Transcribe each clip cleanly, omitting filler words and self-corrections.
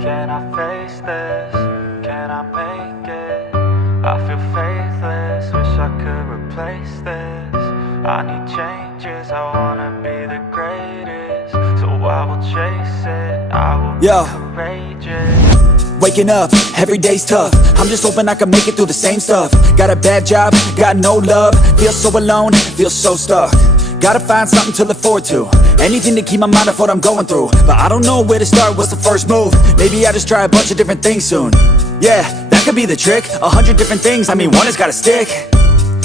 Can I face this? Can I make it? I feel faithless, wish I could replace this. I need changes, I wanna be the greatest. So I will chase it, I will be courageous. Waking up, every day's tough. I'm just hoping I can make it through the same stuff. Got a bad job, got no love. Feel so alone, feel so stuck. Gotta find something to look forward to. Anything to keep my mind off what I'm going through. But I don't know where to start, what's the first move? Maybe I just try a bunch of different things soon. Yeah, that could be the trick. 100 different things, I mean one has gotta stick.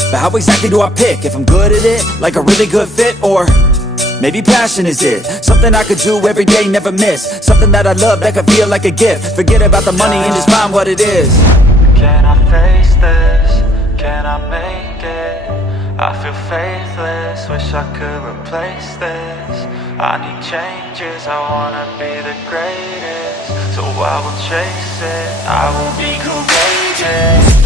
But how exactly do I pick? If I'm good at it, like a really good fit, or maybe passion is it? Something I could do every day, never miss. Something that I love, that could feel like a gift. Forget about the money and just find what it is. Can I face this? Can I make it? I feel faithless, wish I could replace this. I need changes, I wanna be the greatest. So I will chase it, I will be courageous.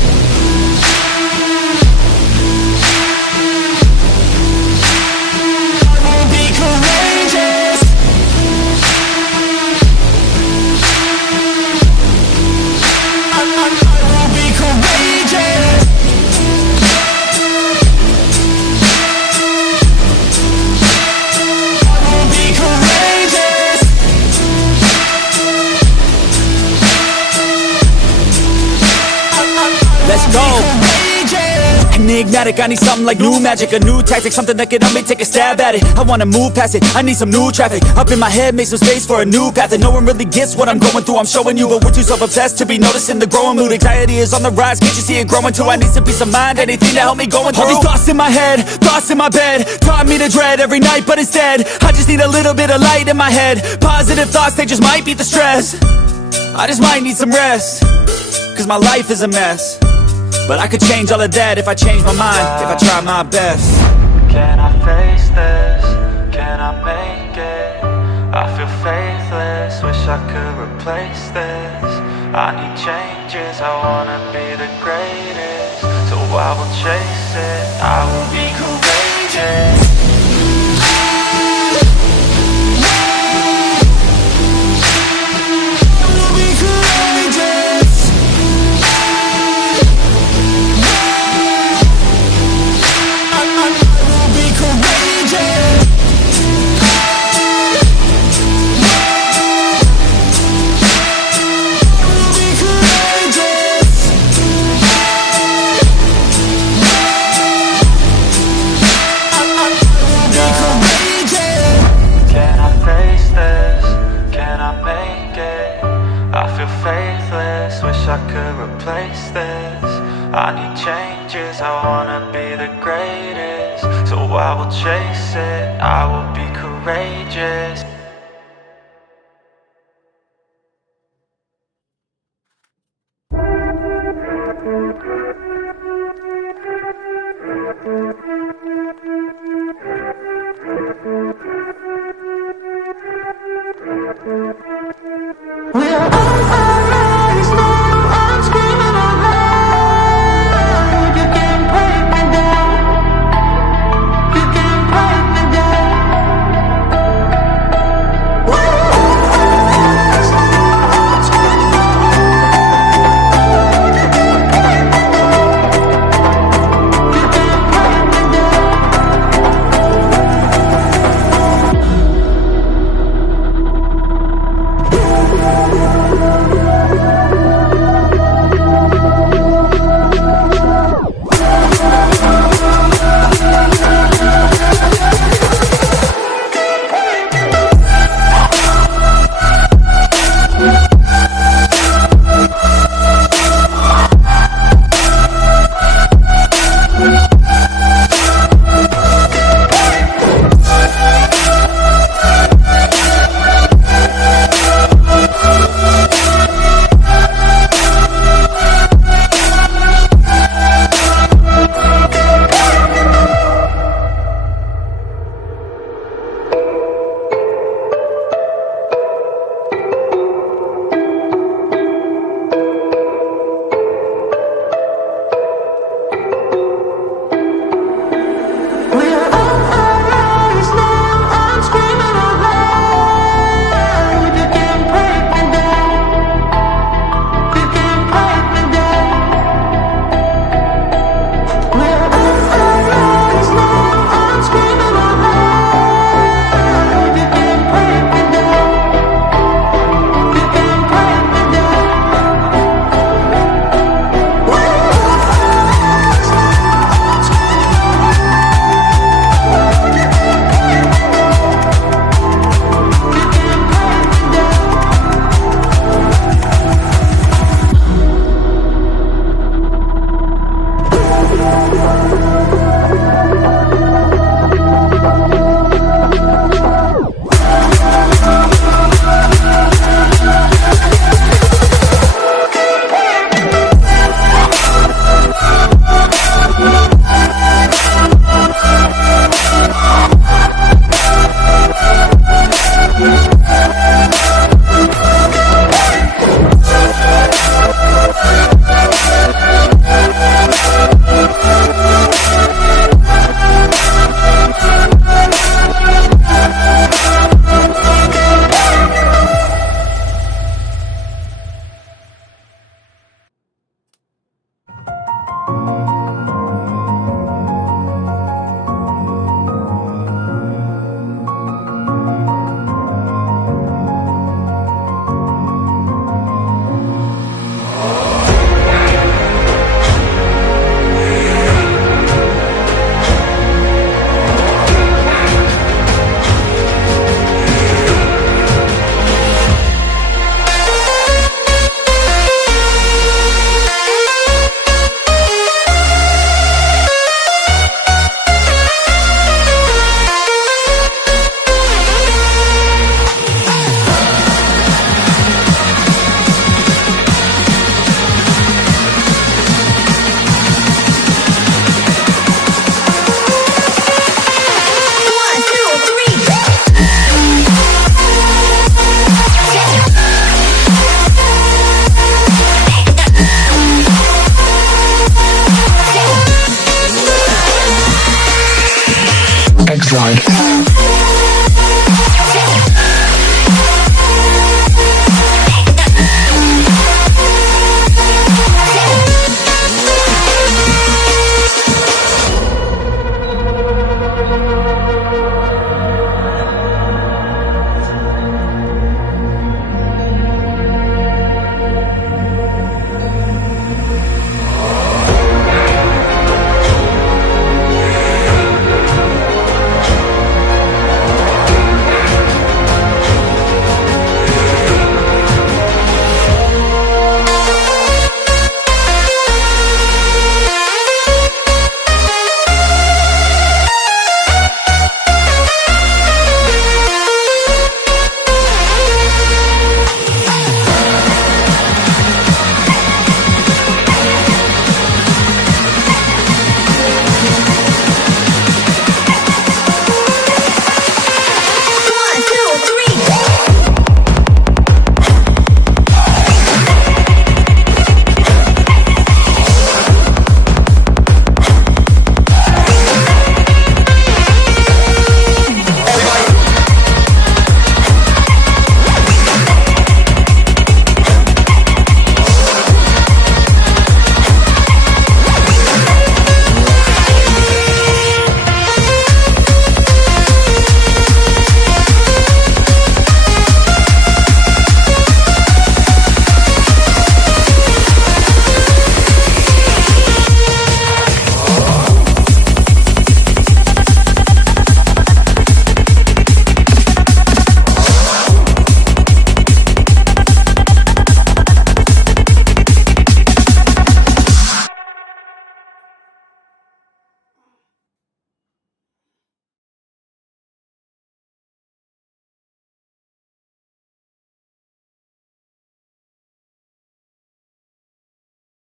Let's go. Enigmatic, I need something like new magic, a new tactic, something that can help me take a stab at it. I wanna move past it, I need some new traffic. Up in my head, make some space for a new path. And no one really gets what I'm going through, I'm showing you. But we're too self-obsessed to be noticing the growing mood. Anxiety is on the rise, can't you see it growing too? I need some peace of mind, anything to help me going through. All these thoughts in my head, thoughts in my bed, taught me to dread every night, but instead I just need a little bit of light in my head. Positive thoughts, they just might beat the stress. I just might need some rest, cause my life is a mess. But I could change all of that if I change my mind, if I try my best. Can I face this? Can I make it? I feel faithless, wish I could replace this. I need changes, I wanna be the greatest. So I will chase it, I will be courageous. Faithless, wish I could replace this. I need changes, I wanna be the greatest. So I will chase it, I will be courageous. We